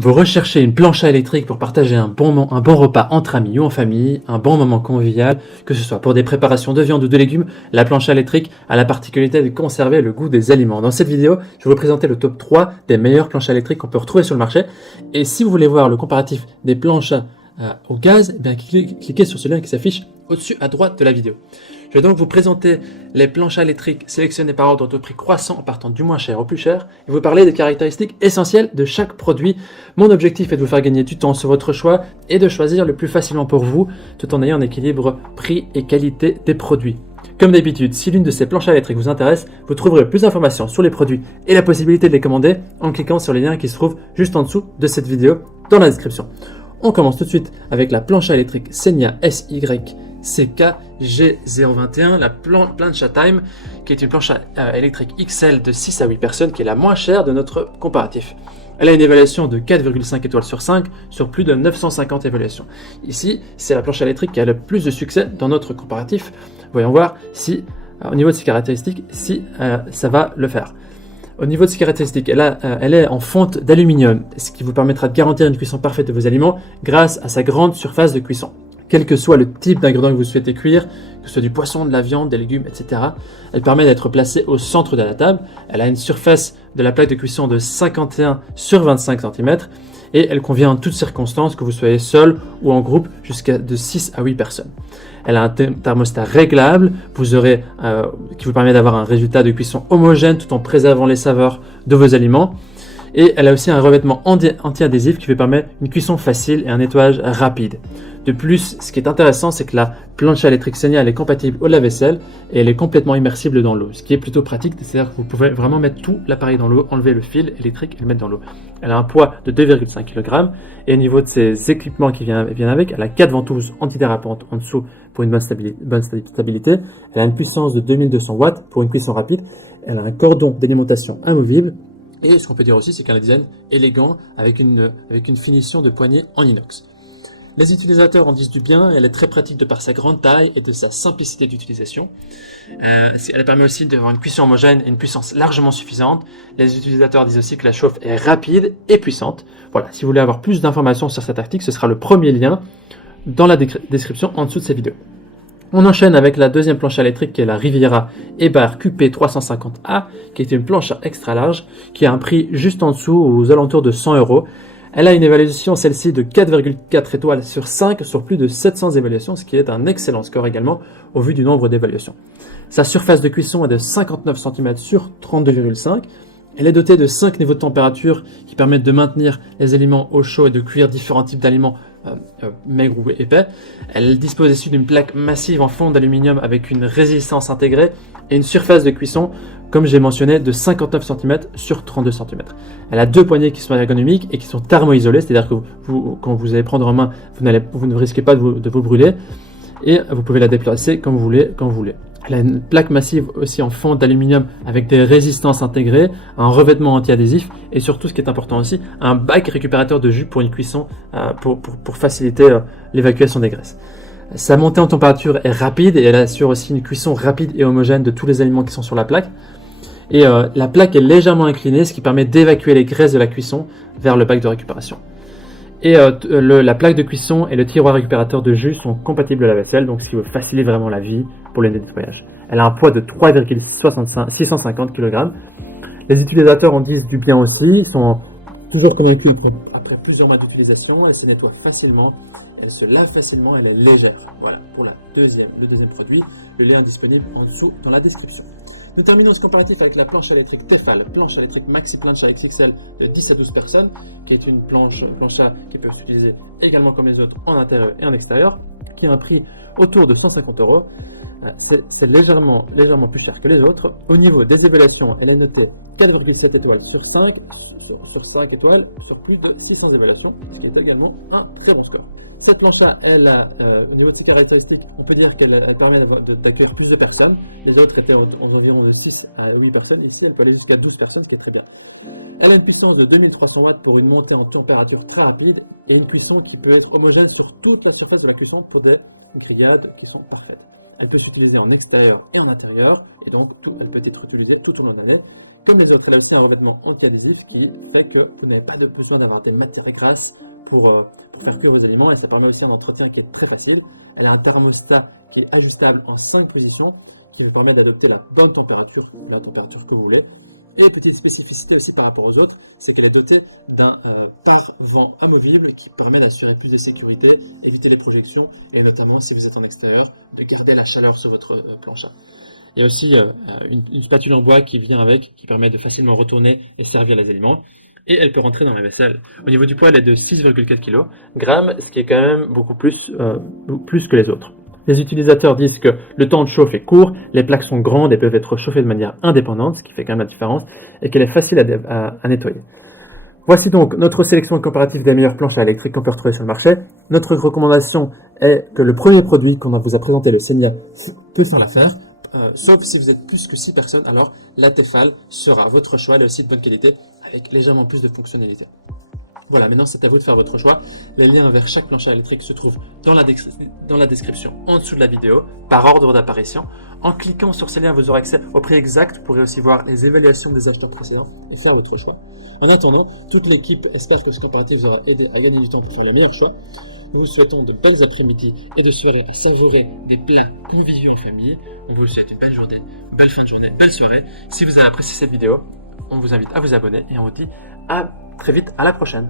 Vous recherchez une plancha électrique pour partager un bon repas entre amis ou en famille, un bon moment convivial, que ce soit pour des préparations de viande ou de légumes, la plancha électrique a la particularité de conserver le goût des aliments. Dans cette vidéo, je vais vous présenter le top 3 des meilleures planchas électriques qu'on peut retrouver sur le marché. Et si vous voulez voir le comparatif des planchas au gaz, eh bien cliquez sur ce lien qui s'affiche au-dessus à droite de la vidéo. Je vais donc vous présenter les planchas électriques sélectionnées par ordre de prix croissant en partant du moins cher au plus cher et vous parler des caractéristiques essentielles de chaque produit. Mon objectif est de vous faire gagner du temps sur votre choix et de choisir le plus facilement pour vous tout en ayant un équilibre prix et qualité des produits. Comme d'habitude, si l'une de ces planchas électriques vous intéresse, vous trouverez plus d'informations sur les produits et la possibilité de les commander en cliquant sur les liens qui se trouvent juste en dessous de cette vidéo dans la description. On commence tout de suite avec la plancha électrique Senia SYCK G021, la plancha Time, qui est une plancha électrique XL de 6 à 8 personnes, qui est la moins chère de notre comparatif. Elle a une évaluation de 4,5 étoiles sur 5 sur plus de 950 évaluations. Ici, c'est la plancha électrique qui a le plus de succès dans notre comparatif. Voyons voir si, au niveau de ses caractéristiques, si ça va le faire. Au niveau de ses caractéristiques, elle est en fonte d'aluminium, ce qui vous permettra de garantir une cuisson parfaite de vos aliments grâce à sa grande surface de cuisson. Quel que soit le type d'ingrédient que vous souhaitez cuire, que ce soit du poisson, de la viande, des légumes, etc., elle permet d'être placée au centre de la table. Elle a une surface de la plaque de cuisson de 51 sur 25 cm et elle convient en toutes circonstances, que vous soyez seul ou en groupe, jusqu'à de 6 à 8 personnes. Elle a un thermostat réglable qui vous permet d'avoir un résultat de cuisson homogène tout en préservant les saveurs de vos aliments. Et elle a aussi un revêtement anti-adhésif qui vous permet une cuisson facile et un nettoyage rapide. De plus, ce qui est intéressant, c'est que la plancha électrique Senia elle est compatible au lave-vaisselle et elle est complètement immersible dans l'eau, ce qui est plutôt pratique, c'est-à-dire que vous pouvez vraiment mettre tout l'appareil dans l'eau, enlever le fil électrique et le mettre dans l'eau. Elle a un poids de 2,5 kg et au niveau de ses équipements qui viennent avec, elle a 4 ventouses antidérapantes en dessous pour une bonne stabilité. Elle a une puissance de 2200 watts pour une cuisson rapide. Elle a un cordon d'alimentation amovible. Et ce qu'on peut dire aussi, c'est qu'elle a un design élégant avec une finition de poignée en inox. Les utilisateurs en disent du bien, elle est très pratique de par sa grande taille et de sa simplicité d'utilisation. Elle permet aussi d'avoir une cuisson homogène et une puissance largement suffisante. Les utilisateurs disent aussi que la chauffe est rapide et puissante. Voilà, si vous voulez avoir plus d'informations sur cette article, ce sera le premier lien dans la description en dessous de cette vidéo. On enchaîne avec la deuxième plancha électrique qui est la Riviera Ebar QP350A, qui est une plancha extra large qui a un prix juste en dessous aux alentours de 100 €. Elle a une évaluation celle-ci de 4,4 étoiles sur 5 sur plus de 700 évaluations, ce qui est un excellent score également au vu du nombre d'évaluations. Sa surface de cuisson est de 59 cm sur 32,5. Elle est dotée de 5 niveaux de température qui permettent de maintenir les aliments au chaud et de cuire différents types d'aliments maigres ou épais. Elle dispose ici d'une plaque massive en fonte d'aluminium avec une résistance intégrée et une surface de cuisson, comme j'ai mentionné, de 59 cm sur 32 cm. Elle a deux poignées qui sont ergonomiques et qui sont thermo-isolées, c'est-à-dire que quand vous allez prendre en main, vous ne risquez pas de vous brûler et vous pouvez la déplacer comme vous voulez, quand vous voulez. Elle a une plaque massive aussi en fonte d'aluminium avec des résistances intégrées, un revêtement anti-adhésif et surtout, ce qui est important aussi, un bac récupérateur de jus pour une cuisson pour faciliter l'évacuation des graisses. Sa montée en température est rapide et elle assure aussi une cuisson rapide et homogène de tous les aliments qui sont sur la plaque. Et la plaque est légèrement inclinée, ce qui permet d'évacuer les graisses de la cuisson vers le bac de récupération. Et la plaque de cuisson et le tiroir récupérateur de jus sont compatibles à la vaisselle, donc ce qui vous facilite vraiment la vie pour le nettoyage. Elle a un poids de 3,650 kg. Les utilisateurs en disent du bien aussi, ils sont toujours convaincus après plusieurs mois d'utilisation. Elle se nettoie facilement, elle se lave facilement, elle est légère. Voilà pour le deuxième produit. Le lien est disponible en dessous dans la description. Nous terminons ce comparatif avec la plancha électrique Tefal, plancha électrique Maxi Plancha XXL de 10 à 12 personnes, qui est une plancha qui peut s'utiliser également comme les autres en intérieur et en extérieur, qui a un prix autour de 150 €. C'est légèrement plus cher que les autres. Au niveau des évaluations, elle est notée 4,7 étoiles sur 5 étoiles sur plus de 600 évaluations, ce qui est également un très bon score. Cette plancha, au niveau de ses caractéristiques, on peut dire qu'elle permet d'accueillir plus de personnes. Les autres étaient aux environs de 6 à 8 personnes. Ici, elle peut aller jusqu'à 12 personnes, ce qui est très bien. Elle a une puissance de 2300 watts pour une montée en température très rapide et une cuisson qui peut être homogène sur toute la surface de la cuisson pour des grillades qui sont parfaites. Elle peut s'utiliser en extérieur et en intérieur, et donc elle peut être utilisée tout au long de l'année. Comme les autres, elle a aussi un revêtement anti-adhésif qui fait que vous n'avez pas besoin d'avoir des matières grasses pour faire cuire vos aliments, et ça permet aussi un entretien qui est très facile. Elle a un thermostat qui est ajustable en 5 positions, qui vous permet d'adopter la bonne température, la température que vous voulez. Et petite spécificité aussi par rapport aux autres, c'est qu'elle est dotée d'un pare-vent amovible qui permet d'assurer plus de sécurité, éviter les projections et notamment si vous êtes en extérieur, de garder la chaleur sur votre plancha. Il y a aussi une spatule en bois qui vient avec, qui permet de facilement retourner et servir les aliments. Et elle peut rentrer dans la vaisselle. Au niveau du poids, elle est de 6,4 kg, ce qui est quand même beaucoup plus que les autres. Les utilisateurs disent que le temps de chauffe est court, les plaques sont grandes et peuvent être chauffées de manière indépendante, ce qui fait quand même la différence, et qu'elle est facile à nettoyer. Voici donc notre sélection comparative des meilleures planches à électrique qu'on peut retrouver sur le marché. Notre recommandation est que le premier produit qu'on vous a présenté, le Senia, peut faire l'affaire, sauf si vous êtes plus que 6 personnes, alors la Tefal sera votre choix, elle est aussi de bonne qualité, avec légèrement plus de fonctionnalités. Voilà, maintenant c'est à vous de faire votre choix. Les liens vers chaque plancha électrique se trouvent dans la description en dessous de la vidéo, par ordre d'apparition. En cliquant sur ces liens, vous aurez accès au prix exact. Vous pourrez aussi voir les évaluations des acheteurs précédents et faire votre choix. En attendant, toute l'équipe espère que ce comparatif vous aura aidé à gagner du temps pour faire le meilleur choix. Nous vous souhaitons de belles après-midi et de soirées à savourer des plats conviviaux en famille. On vous souhaite une belle journée, belle fin de journée, belle soirée. Si vous avez apprécié cette vidéo, on vous invite à vous abonner et on vous dit à très vite, à la prochaine.